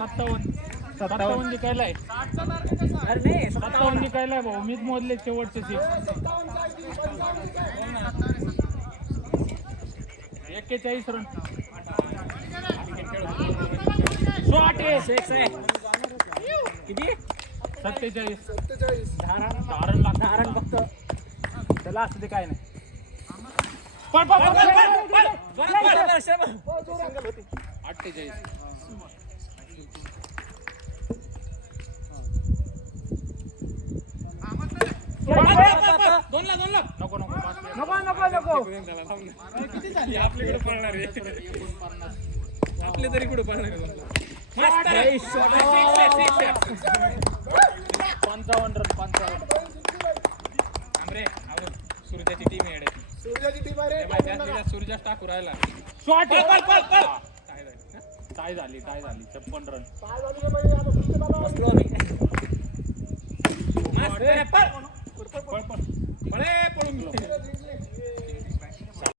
57 जिंकायलाय. अरे नाही 57 जिंकायलाय भाऊ. मीच मोजले शेवटचे 6. 41 रन. शॉट आहे. किती 47. 10 रन फक्त. त्याला असं ते काय नाही. 48. दोन लाख नको किती झाली आपल्याकडे पळणार आहे आपले तरी कुठे पळणार आहे 55 रन. 55. आमरे सूर्याची टीम आहे सूर्याच टाकू राहिला. शॉट. काय झाली काय झाली 56 रन. पळे